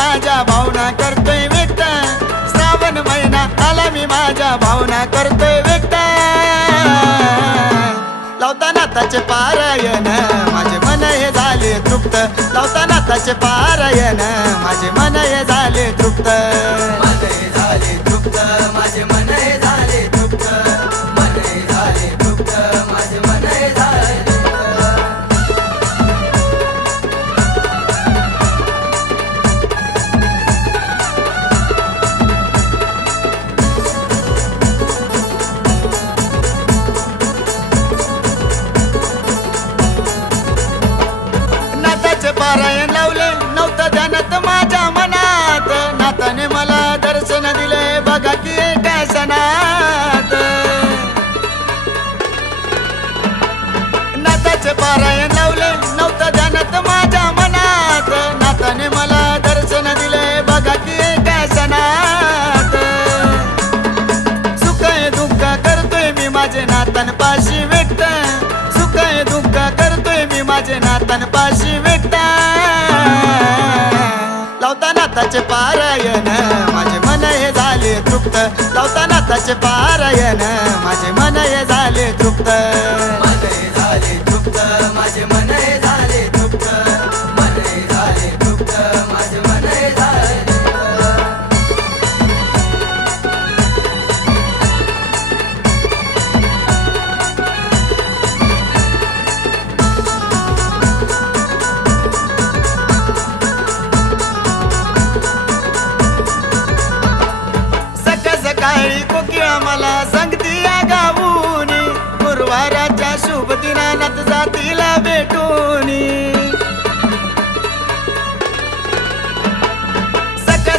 माझ्या भावना करतोय व्यक्त, श्रावण महिना आला मी माझ्या भावना करतोय व्यक्त. लावता नाथाचे पारायण माझे मन हे झाले तृप्त, लावता नाथाचे पारायण माझे मन हे झाले तृप्त. मन हे झाले तृप्त, माझे मन हे झाले तृप्त, मन हे झाले तृप्त, माझे मन हे झाले तृप्त. नाथाचे पारायण लावले नव्हतं ध्यानात माझ्या मनात, नाथाने मला दर्शन दिले बघा की एका क्षणात. नाथाचे पारायण लावले नव्हतं ध्यानात माझ्या मनात, नाथाने मला दर्शन दिले बघा की एका क्षणात. सुख आहे दुःख करतोय मी माझे नाथांपाशी व्यक्त, सुख आहे दुःख करतोय मी माझे नाथांपाशी व्यक्त. लावता नाथाचे पारायण माझे मन हे झाले तृप्त, लावता नाथाचे पारायण माझे मन हे झाले तृप्त. मन हे झाले तृप्त, माझे मन हे झाले तृप्त, मन हे झाले तृप्त, माझे मन हे झाले तृप्त. सकाळी कोकिळा मला सांगतीया गाऊनी, गुरुवाराच्या शुभ दिनानात जातीला भेटूनी.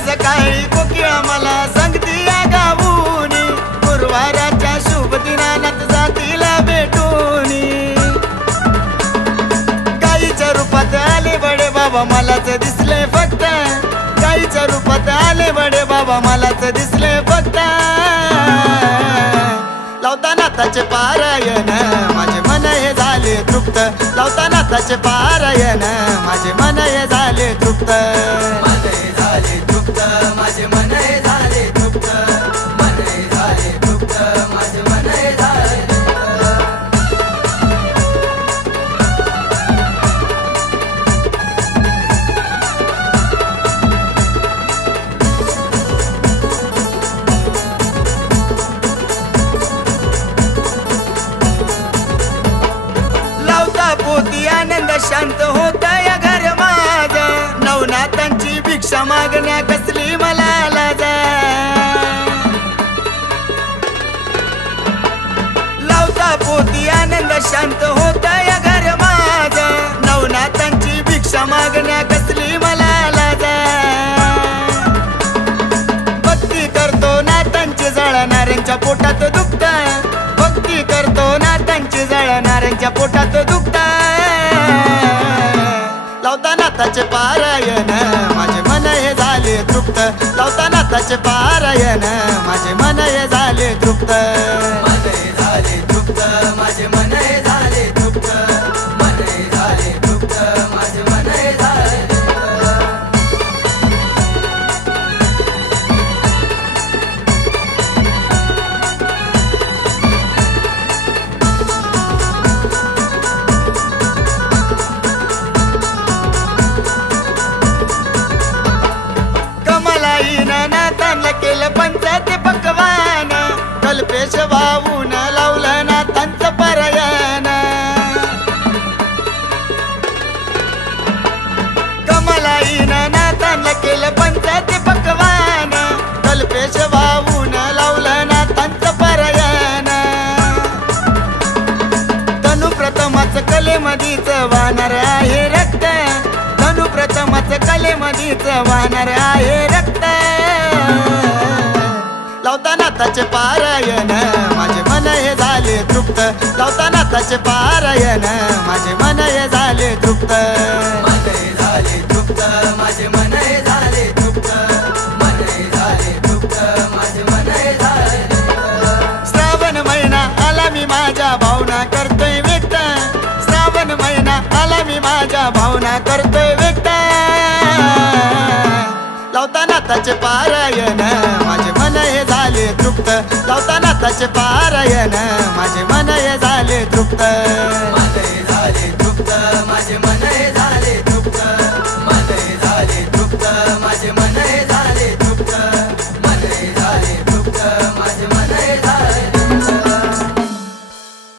सकाळी कोकिळा मला सांगतीया गाऊनी, गुरुवाराच्या शुभ दिनानात जातीला भेटूनी. गाईच्या रूपात आले बडे बाबा मलाच दिसले फक्त, गाईच्या रूपात आले बडे बाबा मलाच दिसले फक्त. लावता नाथाचे पारायण माझे मन हे झाले तृप्त, लावता नाथाचे पारायण माझे मन हे झाले तृप्त. मन हे झाले तृप्त, माझे मन हे झाले तृप्त, मन हे झाले तृप्त, माझे मन हे झाले तृप्त. लावता पोती आनंद शांत होता या घर माझ, नवनाथांची भिक्षा मागण्या कसली मला लाज. लावता पोती आनंद शांत होता या घर माझ, नवनाथांची भिक्षा मागण्या कसली मला लाज. भक्ती करतो नाथांची जळणाऱ्यांच्या पोटात दुखत, भक्ती करतो नाथांची जळणाऱ्यांच्या पोटात दुखत. लावता नाथाचे पारायण माझे मन हे झाले तृप्त, लावता नाथाचे पारायण माझे मन हे झाले तृप्त. मन हे झाले तृप्त, माझे मन हे झाले तृप्त, मन हे झाले तृप्त, माझे मन हे झाले तृप्त. कमलाईनं नाथांना केलं पंचायती पकवान, कल्पेश भाऊन लावलं नाथांचं पारायण. कमलाईनं नाथांना केलं पंचायती पकवान, कल्पेश भाऊन लावलं नाथांचं पारायण. धनु प्रथमाच कलेमधीच वाहणार आहे रक्त, धनु प्रथमाच कलेमधीच वाहणार आहे रक्त. लावता नाथाचे पारायण माझे मन हे झाले तृप्त, लावता नाथाचे पारायण माझे मन हे झाले तृप्त. मन हे झाले तृप्त, माझे मन हे झाले तृप्त, मन हे झाले तृप्त, माझे मन हे झाले तृप्त. श्रावण महिना आला मी माझ्या भावना करतोय व्यक्त, श्रावण महिना आला मी माझ्या भावना करतोय व्यक्त. नाथाचे पारायण माझे मन हे झाले तृप्त लावता नाथाचे पारायण माझे मन हे झाले तृप्त